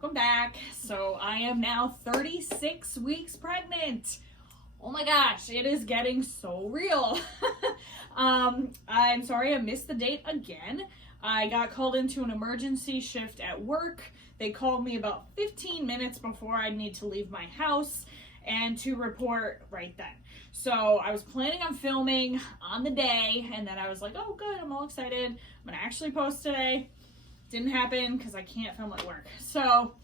Welcome back. So I am now 36 weeks pregnant. Oh my gosh, it is getting so real. I'm sorry I missed the date again. I got called into an emergency shift at work. They called me about 15 minutes before I need to leave my house and to report right then. So I was planning on filming on the day, and then I was like, oh good, I'm all excited. I'm gonna actually post today. Didn't happen because I can't film at work. So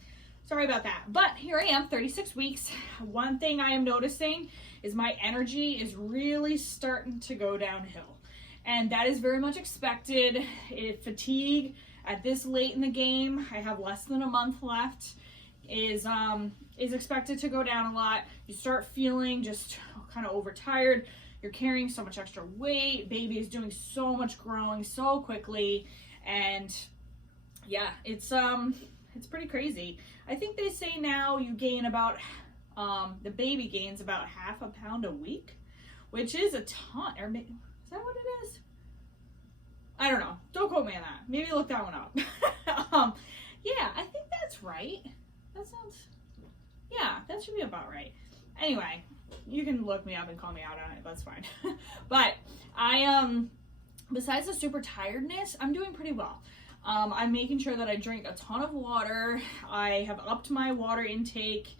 sorry about that. But here I am, 36 weeks. One thing I am noticing is my energy is really starting to go downhill. And that is very much expected. Fatigue at this late in the game, I have less than a month left, is expected to go down a lot. You start feeling just kind of overtired. You're carrying so much extra weight. Baby is doing so much growing so quickly. And yeah, it's pretty crazy. I think they say now you gain about, the baby gains about half a pound a week, which is a ton. Or maybe, is that what it is? I don't know. Don't quote me on that. Maybe look that one up. Yeah, I think that's right. That sounds, yeah, that should be about right. Anyway, you can look me up and call me out on it. That's fine. But besides the super tiredness, I'm doing pretty well. I'm making sure that I drink a ton of water. I have upped my water intake.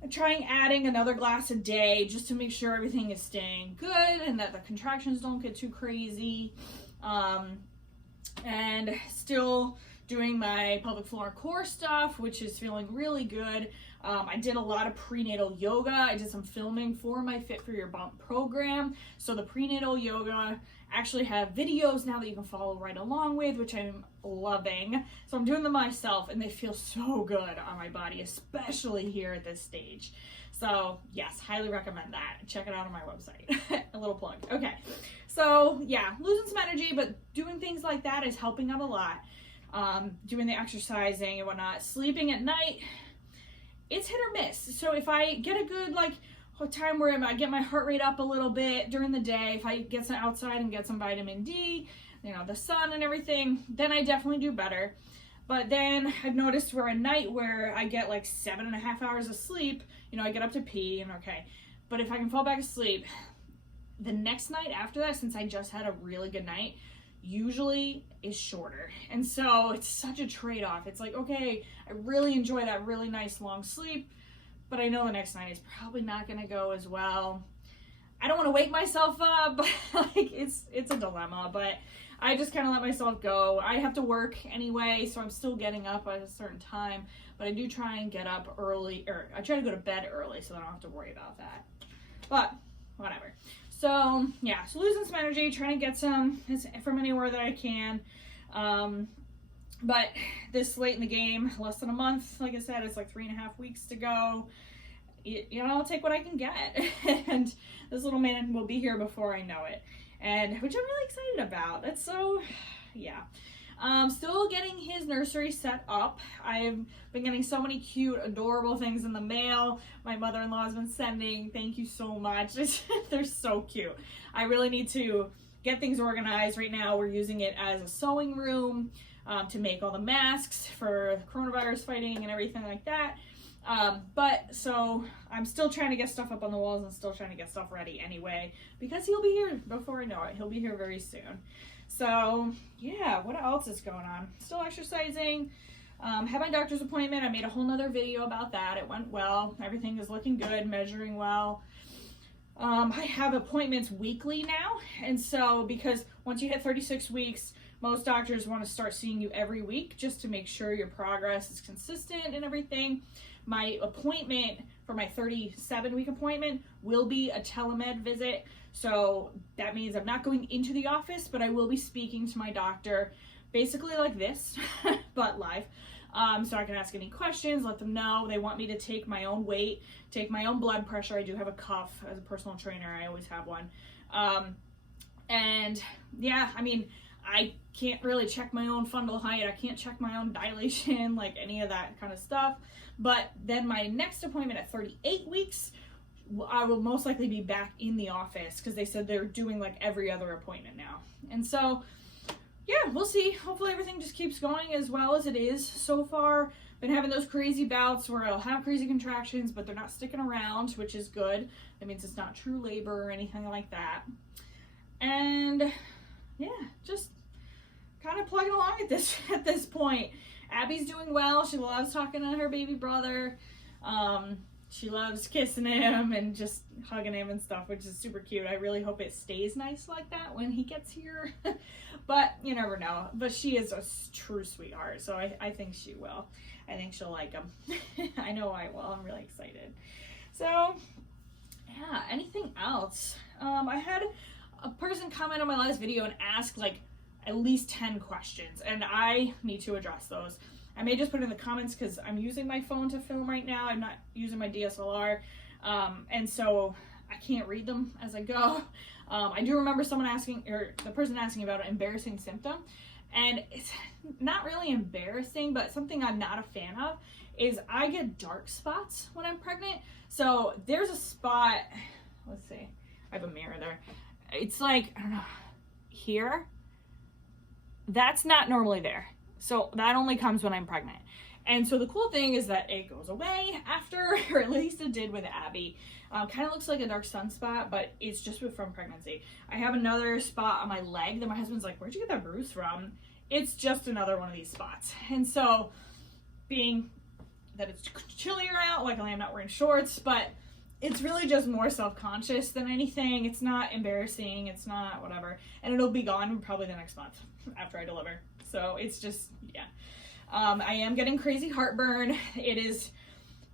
I'm trying adding another glass a day just to make sure everything is staying good and that the contractions don't get too crazy. And still doing my pelvic floor and core stuff, which is feeling really good. I did a lot of prenatal yoga. I did some filming for my Fit for Your Bump program. So the prenatal yoga actually have videos now that you can follow right along with, which I'm loving. So I'm doing them myself and they feel so good on my body, especially here at this stage. So yes, highly recommend that. Check it out on my website. A little plug. Okay. So yeah, losing some energy, but doing things like that is helping out a lot. Doing the exercising and whatnot. Sleeping at night, it's hit or miss. So if I get a good time where I get my heart rate up a little bit during the day, if I get some outside and get some vitamin D, the sun and everything, then I definitely do better. But then I've noticed where at night where I get 7.5 hours of sleep, I get up to pee and okay. But if I can fall back asleep, the next night after that, since I just had a really good night, usually is shorter. And so it's such a trade-off. It's like, okay, I really enjoy that really nice long sleep, but I know the next night is probably not going to go as well. I don't want to wake myself up, but it's a dilemma, but I just kind of let myself go. I have to work anyway, so I'm still getting up at a certain time, but I do try and get up early, or I try to go to bed early so I don't have to worry about that. But whatever. So yeah, so losing some energy, trying to get some from anywhere that I can. But this late in the game, less than a month, like I said, it's 3.5 weeks to go. I'll take what I can get. And this little man will be here before I know it. And which I'm really excited about. That's so, yeah. Still getting his nursery set up. I've been getting so many cute, adorable things in the mail. My mother-in-law has been sending. Thank you so much. They're so cute. I really need to get things organized. Right now, we're using it as a sewing room to make all the masks for coronavirus fighting and everything like that. But so I'm still trying to get stuff up on the walls and still trying to get stuff ready anyway, because he'll be here before I know it. He'll be here very soon. So yeah, what else is going on? Still exercising. Had my doctor's appointment. I made a whole nother video about that. It went well. Everything is looking good, measuring well. I have appointments weekly now. And so because once you hit 36 weeks, most doctors want to start seeing you every week just to make sure your progress is consistent and everything. My appointment for my 37-week appointment will be a telemed visit. So that means I'm not going into the office, but I will be speaking to my doctor basically like this, but live. So I can ask any questions, let them know. They want me to take my own weight, take my own blood pressure. I do have a cuff as a personal trainer. I always have one. And yeah, I can't really check my own fundal height. I can't check my own dilation, any of that kind of stuff. But then my next appointment at 38 weeks, I will most likely be back in the office because they said they're doing every other appointment now. And so yeah, we'll see. Hopefully everything just keeps going as well as it is so far. Been having those crazy bouts where I'll have crazy contractions, but they're not sticking around, which is good. That means it's not true labor or anything like that. And yeah, just kind of plugging along at this point. Abby's doing well. She loves talking to her baby brother. She loves kissing him and just hugging him and stuff, which is super cute. I really hope it stays nice like that when he gets here. But you never know. But she is a true sweetheart, so I think she will. I think she'll like him. I know I will. I'm really excited. So yeah, anything else? I had a person comment on my last video and ask like at least 10 questions, and I need to address those. I may just put it in the comments because I'm using my phone to film right now. I'm not using my DSLR, and so I can't read them as I go. I do remember someone asking, or the person asking about an embarrassing symptom, and it's not really embarrassing, but something I'm not a fan of is I get dark spots when I'm pregnant. So there's a spot, let's see, I have a mirror there. It's like, I don't know, here. That's not normally there. So that only comes when I'm pregnant. And so the cool thing is that it goes away after, or at least it did with Abby. Kind of looks like a dark sunspot, but it's just from pregnancy. I have another spot on my leg that my husband's like, where'd you get that bruise from? It's just another one of these spots. And so being that it's chillier out, like I'm not wearing shorts, but it's really just more self-conscious than anything. It's not embarrassing. It's not whatever. And it'll be gone probably the next month after I deliver. So it's just, yeah. I am getting crazy heartburn. It is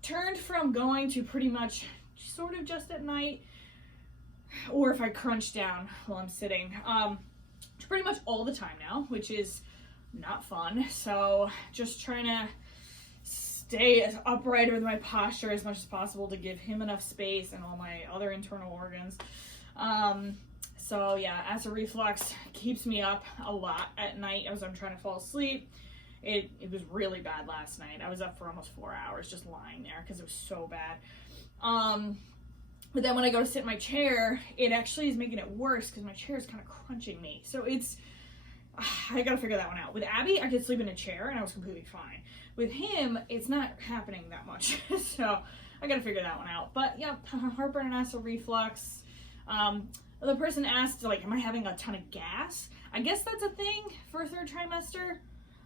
turned from going to pretty much sort of just at night, or if I crunch down while I'm sitting, to pretty much all the time now, which is not fun. So just trying to stay as upright with my posture as much as possible to give him enough space and all my other internal organs. So yeah, acid reflux keeps me up a lot at night as I'm trying to fall asleep. It was really bad last night. I was up for almost 4 hours just lying there because it was so bad. But then when I go to sit in my chair, it actually is making it worse because my chair is kind of crunching me. So it's, I gotta figure that one out. With Abby, I could sleep in a chair and I was completely fine. With him, it's not happening that much. So I gotta figure that one out. But yeah, heartburn and acid reflux. The person asked, like, am I having a ton of gas? I guess that's a thing for third trimester.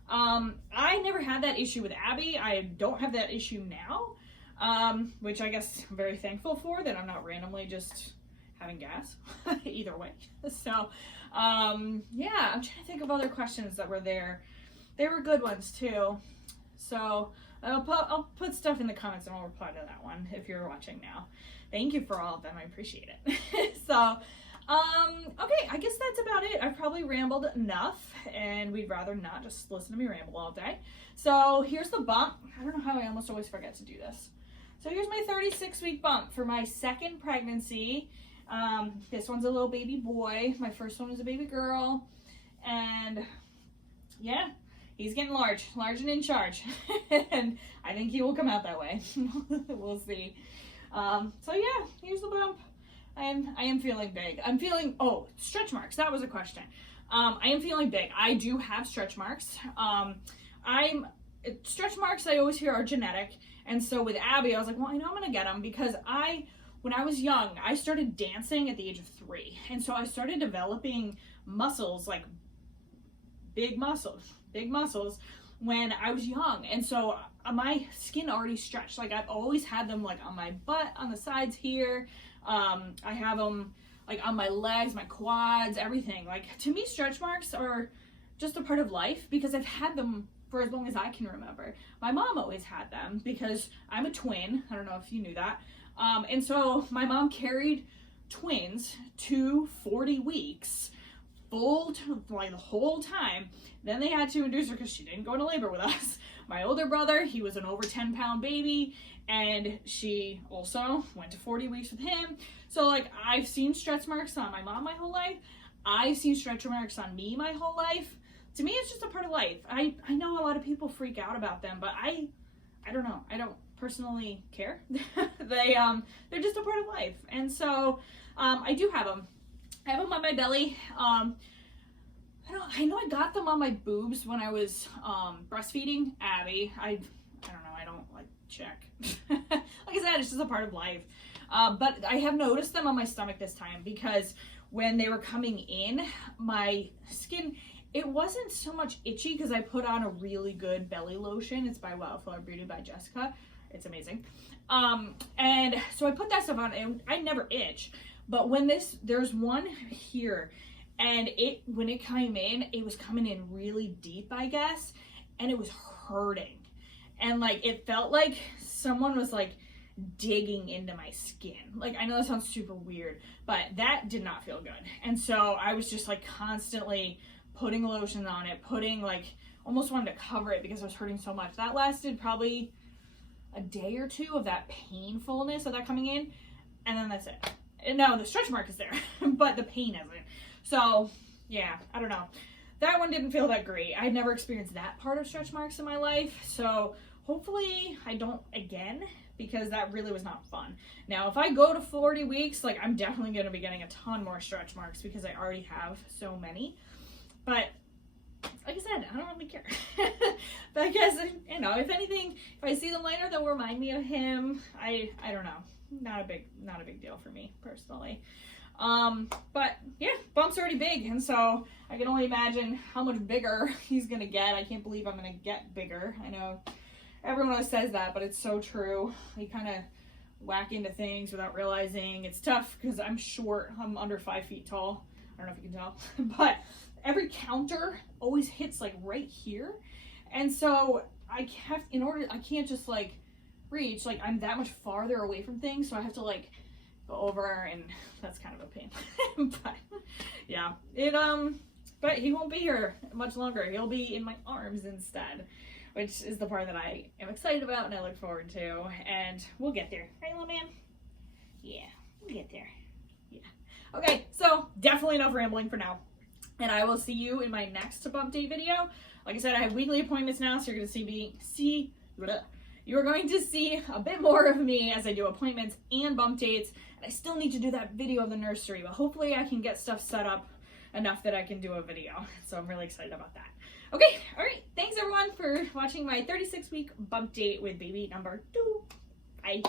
I never had that issue with Abby. I don't have that issue now, which I guess I'm very thankful for, that I'm not randomly just having gas either way. So, yeah, I'm trying to think of other questions that were there. They were good ones too. So I'll put stuff in the comments and I'll reply to that one if you're watching now. Thank you for all of them. I appreciate it. So, okay, I guess that's about it. I've probably rambled enough, and we'd rather not just listen to me ramble all day. So here's the bump. I don't know how I almost always forget to do this. So here's my 36-week bump for my second pregnancy. This one's a little baby boy. My first one was a baby girl. And yeah, he's getting large and in charge. And I think he will come out that way. We'll see. So yeah, here's the bump. I am feeling big. I'm feeling, oh, stretch marks. That was a question. I am feeling big. I do have stretch marks. Stretch marks I always hear are genetic. And so with Abby, I was like, well, I know I'm going to get them because when I was young, I started dancing at the age of 3. And so I started developing muscles, like big muscles when I was young. And so my skin already stretched. Like I've always had them like on my butt, on the sides here. I have them like on my legs, my quads, everything. Like to me, stretch marks are just a part of life because I've had them for as long as I can remember. My mom always had them because I'm a twin. I don't know if you knew that. And so my mom carried twins to 40 weeks, like the whole time. Then they had to induce her because she didn't go into labor with us. My older brother, he was an over 10-pound baby, and she also went to 40 weeks with him. So like I've seen stretch marks on my mom my whole life. I've seen stretch marks on me my whole life. To me, it's just a part of life. I know a lot of people freak out about them, but I don't know. I don't personally care. They're just a part of life. And so I do have them. I have them on my belly. I know I got them on my boobs when I was breastfeeding Abby. I don't know, I don't like check. Like I said, it's just a part of life. But I have noticed them on my stomach this time because when they were coming in, my skin, it wasn't so much itchy because I put on a really good belly lotion. It's by Wildflower Beauty by Jessica. It's amazing. And so I put that stuff on and I never itch. But when there's one here, and when it came in, it was coming in really deep, I guess, and it was hurting. And like, it felt like someone was like digging into my skin. Like, I know that sounds super weird, but that did not feel good. And so I was just like constantly putting lotion on it, almost wanted to cover it because it was hurting so much. That lasted probably a day or two of that painfulness of that coming in, and then that's it. And no, the stretch mark is there, but the pain isn't. So yeah, I don't know. That one didn't feel that great. I'd never experienced that part of stretch marks in my life, so hopefully I don't again, because that really was not fun. Now, if I go to 40 weeks, like, I'm definitely going to be getting a ton more stretch marks because I already have so many. But like I said, I don't really care. But I guess, you know, if anything, if I see them later, they'll remind me of him. I don't know. Not a big deal for me personally. But yeah, Bump's already big, and so I can only imagine how much bigger he's gonna get. I can't believe I'm gonna get bigger. I know everyone always says that, but it's so true. You kind of whack into things without realizing. It's tough because I'm short. I'm under 5 feet tall. I don't know if you can tell, but every counter always hits like right here, and so I can't just like reach, like I'm that much farther away from things, so I have to like go over, and that's kind of a pain. But yeah, but he won't be here much longer. He'll be in my arms instead, which is the part that I am excited about and I look forward to, and we'll get there, right, little man? Yeah, we'll get there. Yeah. Okay, so definitely enough rambling for now, and I will see you in my next bump date video. Like I said, I have weekly appointments now, so you're going to you're going to see a bit more of me as I do appointments and bump dates. And I still need to do that video of the nursery, but hopefully I can get stuff set up enough that I can do a video. So I'm really excited about that. Okay, all right. Thanks everyone for watching my 36-week bump date with baby number 2. Bye.